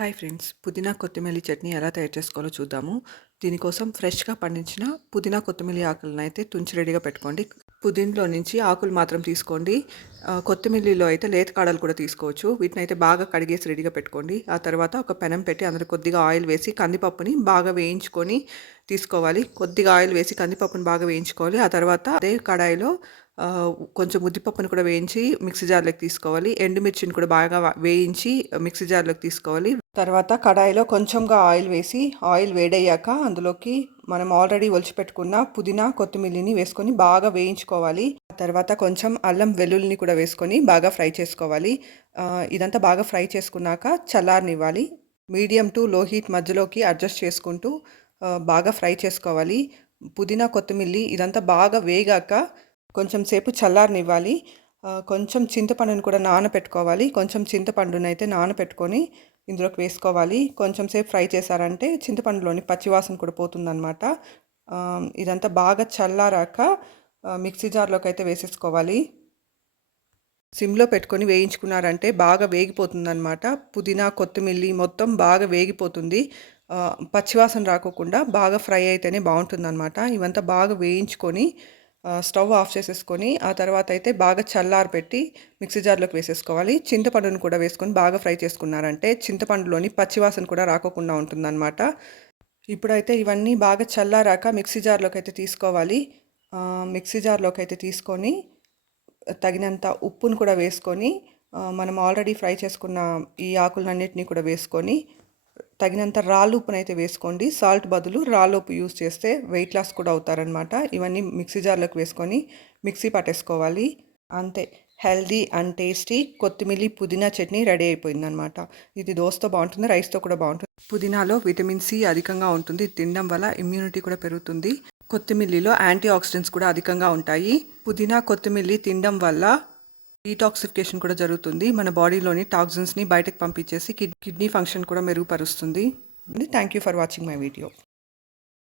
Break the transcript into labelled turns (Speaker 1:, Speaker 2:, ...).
Speaker 1: Hi friends పుదీనా కొత్తిమీర చట్నీ ఎలా తయారు చేసుకోవాలో చూద్దాము. దీనికోసం ఫ్రెష్గా పండించిన పుదీనా కొత్తిమీర ఆకులను అయితే తుంచి రెడీగా పెట్టుకోండి. పుదీనలో నుంచి ఆకులు మాత్రం తీసుకోండి. కొత్తిమల్లిలో అయితే లేత కాడలు కూడా తీసుకోవచ్చు. వీటిని అయితే బాగా కడిగేసి రెడీగా పెట్టుకోండి. ఆ తర్వాత ఒక పెనం పెట్టి అందులో కొద్దిగా ఆయిల్ వేసి కందిపప్పుని బాగా వేయించుకొని తీసుకోవాలి. కొద్దిగా ఆయిల్ వేసి కందిపప్పుని బాగా వేయించుకోవాలి. ఆ తర్వాత అదే కడాయిలో కొంచెం ఉద్దిపప్పుని కూడా వేయించి మిక్సీ జార్లోకి తీసుకోవాలి. ఎండుమిర్చిని కూడా బాగా వేయించి మిక్సీ జార్లోకి తీసుకోవాలి. తర్వాత కడాయిలో కొంచెంగా ఆయిల్ వేసి ఆయిల్ వేడయ్యాక అందులోకి మనం ఆల్రెడీ ఒలిచిపెట్టుకున్న పుదీనా కొత్తిమీరని వేసుకొని బాగా వేయించుకోవాలి. ఆ తర్వాత కొంచెం అల్లం వెల్లుల్లిని కూడా వేసుకొని బాగా ఫ్రై చేసుకోవాలి. ఇదంతా బాగా ఫ్రై చేసుకున్నాక చల్లారనివ్వాలి. మీడియం టు లో హీట్ మధ్యలోకి అడ్జస్ట్ చేసుకుంటూ బాగా ఫ్రై చేసుకోవాలి. పుదీనా కొత్తిమీరి ఇదంతా బాగా వేగాక కొంచెం సేపు చల్లారనివ్వాలి. కొంచెం చింతపండుని కూడా నానబెట్టుకోవాలి కొంచెం చింతపండునైతే నానపెట్టుకొని నానబెట్టుకొని ఇందులోకి వేసుకోవాలి. కొంచెం సేపు ఫ్రై చేశారంటే చింతపండులోని పచ్చివాసన కూడా పోతుందన్నమాట. ఇదంతా బాగా చల్లారాక మిక్సీ జార్లోకి అయితే వేసేసుకోవాలి. సిమ్లో పెట్టుకొని వేయించుకున్నారంటే బాగా వేగిపోతుందన్నమాట. పుదీనా కొత్తిమీర మొత్తం బాగా వేగిపోతుంది. పచ్చివాసన రాకోకుండా బాగా ఫ్రై అయితేనే బాగుంటుందన్నమాట. ఇవంతా బాగా వేయించుకొని స్టవ్ ఆఫ్ చేసేసుకొని ఆ తర్వాత అయితే బాగా చల్లారి పెట్టి మిక్సీ జార్లోకి వేసేసుకోవాలి. చింతపండును కూడా వేసుకొని బాగా ఫ్రై చేసుకున్నారంటే చింతపండులోని పచ్చివాసన కూడా రాకోకుండా ఉంటుందన్నమాట. ఇప్పుడైతే ఇవన్నీ బాగా చల్లారాక మిక్సీ జార్లోకి అయితే తీసుకోవాలి. మిక్సీ జార్లోకి అయితే తీసుకొని తగినంత ఉప్పును కూడా వేసుకొని మనం ఆల్రెడీ ఫ్రై చేసుకున్న ఈ ఆకులన్నిటిని కూడా వేసుకొని తగినంత రాళ్ళు ఉప్పునైతే అయితే వేసుకోండి. సాల్ట్ బదులు రాళ్ళు ఉప్పు యూస్ చేస్తే వెయిట్ లాస్ కూడా అవుతారనమాట ఇవన్నీ మిక్సీ జార్లోకి వేసుకొని మిక్సీ పట్టేసుకోవాలి. అంతే. హెల్దీ అండ్ టేస్టీ కొత్తిమీర పుదీనా చట్నీ రెడీ అయిపోయిందనమాట ఇది దోశతో బాగుంటుంది రైస్తో కూడా బాగుంటుంది. పుదీనాలో విటమిన్ సి అధికంగా ఉంటుంది. తినడం వల్ల ఇమ్యూనిటీ కూడా పెరుగుతుంది. కొత్తిమీరలో యాంటీ ఆక్సిడెంట్స్ కూడా అధికంగా ఉంటాయి. పుదీనా కొత్తిమీర తినడం వల్ల డీటాక్సిఫికేషన్ కూడా జరుగుతుంది. మన బాడీలోని టాక్సిన్స్ని బయటకు పంపించేసి కిడ్ కిడ్నీ ఫంక్షన్ కూడా మెరుగుపరుస్తుంది. Thank you for watching my video.